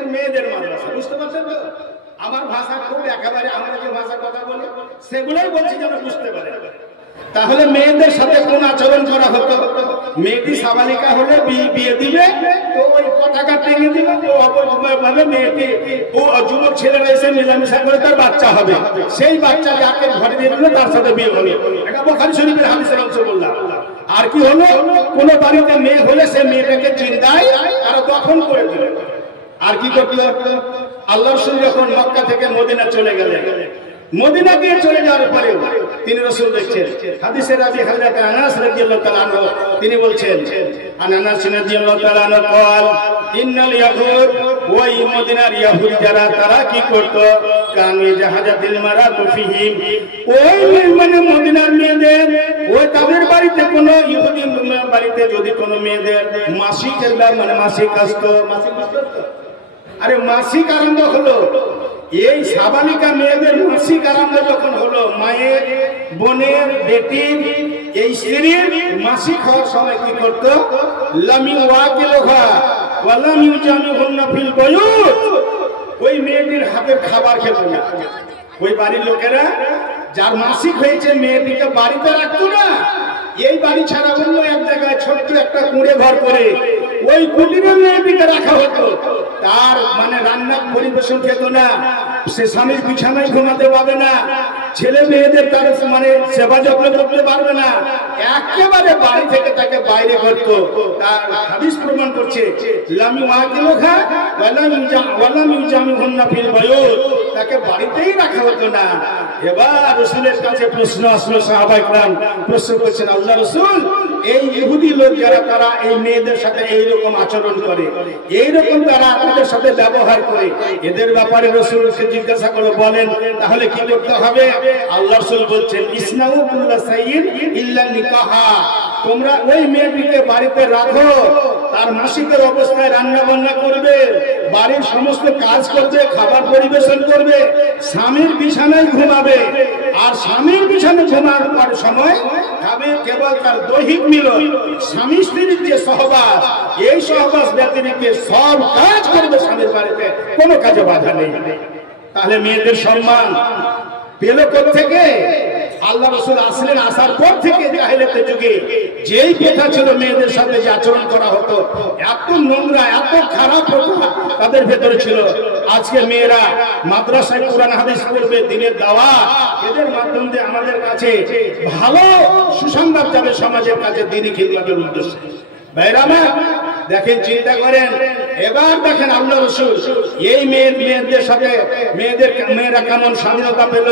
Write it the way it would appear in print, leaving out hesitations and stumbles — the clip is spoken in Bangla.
করেছেন মেয়েদের মাদ্রাসা, বুঝতে পারছেন তো? আমার ভাষা খুব একেবারে আমরা যে ভাষা কথা বলি সেগুলোই বলছি যেন বুঝতে পারে। তাহলে মেয়েদের সাথে কোন আচরণ করা হতো? মেয়েটি সাবালিকা হলে বিয়ে দিবে তো ওই পতাকা টেনে দিবে, তো অপরভাবে মেয়েটি ও যুবক ছেলেরা এসে মিলামিশা করে তার বাচ্চা হবে, সেই বাচ্চা যাকে ঘরে দিয়ে দিলে তার সাথে বিয়ে হবে। এটা বুখারী শরীফের হাদিসের অংশ বললাম। আর কি হলো, কোন বাড়িতে মেয়ে হলে সে মেয়েটাকে চিন্তায় তারা দখল করে দিল। আর কি করলো, আল্লাহ রাসূল যখন মক্কা থেকে মদিনা চলে গেলেন, মদিনা দিয়ে চলে যাওয়ার পরে তিনি রাসূল দেখছেন হাদিসে রাবি হযরত আনাস রাদিয়াল্লাহু তাআলা আনহু তিনি বলছেন, আনাস রাদিয়াল্লাহু তাআলা আনহু قال ইন্নাল ইয়াহুদ, ওই মদিনার ইহুদি যারা তারা কি করত, কামি জাহাজাতিল মারাতু ফিহিম, ওই মানে মদিনার মেয়েদের ওই তাদের বাড়িতে কোন ইহুদি বাড়িতে যদি কোন মেয়েদের মাসিকের মানে মাসিক আসতো, আরে মাসিক আরম্ভ হলো, এই সাবালিকা মেয়েদের মাসিক আরম্ভ যখন হলো, মায়ের বোনের বেটির এই স্ত্রীর মাসিক হওয়ার সময় কি করত, লামি ওয়াকিলহা ওয়া লাম ইউজামিহুন্না ফিল বুয়ুত, ওই মেয়েটির হাতের খাবার খেত না। ওই বাড়ির লোকেরা যার মাসিক হয়েছে মেয়েটিকে বাড়িতে রাখতো না, এই বাড়ি ছাড়া অন্য এক জায়গায় ছোট্ট একটা কুঁড়ে ঘর করে ওই কুটিরে মেয়েটিকে রাখা হতো। তার মানে রান্না পরিবেশন খেত না, সে স্বামীর বিছানায় ঘুমাতে পারবে না, ছেলে মেয়েদের তার মানে সেবা যত্ন করতে পারবে না, একেবারে বাড়ি থেকে তাকে বাইরে করতো। তার হাদিস প্রমাণ করছে লামি ওয়াকিলহা ওয়া লাম ইউজামিহুন্না ফিল বুয়ুত, তাকে বাড়িতেই রাখা হতো না। এবার রাসূলের কাছে প্রশ্ন আসলো, সাহাবায়ে কেরাম প্রশ্ন করছেন, আল্লাহ রাসূল এই ইহুদি লোক যারা তারা এই মেয়েদের সাথে এইরকম আচরণ করে, এইরকম তারা আপনাদের সাথে ব্যবহার করে, এদের ব্যাপারে রাসূলকে জিজ্ঞাসা করে বলেন তাহলে কি করতে হবে? আল্লাহ রাসূল বলছেন, ইসনাউ কুল্লা সাইয়্যিন ইল্লা নিকাহা, তোমরা ওই মেয়েটিকে বাড়িতে রাখো, তার মাসিকের অবস্থায় রান্না বান্না করবে, বাড়ির সমস্ত কাজ করবে, খাবার পরিবেশন করবে, স্বামীর বিছানায় ঘুমাবে, আর স্বামীর বিছানায় ঘুমানোর সময় খাবে কেবল তার দৈহিক মিলন, স্বামী স্ত্রীর যে সহবাস, এই সহবাস ব্যতিরেকে সব কাজ করবে স্বামীর বাড়িতে, কোনো কাজে বাধা নেই। তাহলে মেয়েদের সম্মান পেল থেকে? আল্লাহ রাসূল আসলেন, আসার পর থেকে জাহেলিয়াতের যুগে যেই প্রথা ছিল মেয়েদের সাথে যে আচরণ করা হতো, এত নোংরা এত খারাপ প্রথা তাদের ভেতরে ছিল। আজকে মেয়েরা মাদ্রাসায় কোরআন হাদিস পড়বে, দিনের দাওয়াত, এদের মাধ্যম দিয়ে আমাদের কাছে ভালো সুসংবাদ যাবে সমাজের কাছে দ্বীনি খিদমতের উদ্দেশ্যে। ভাইরা আমার দেখেন, চিন্তা করেন, এবার দেখেন আল্লাহ রাসূল এই মেয়েদের সাথে মেয়েরা কেমন স্বাধীনতা পেল।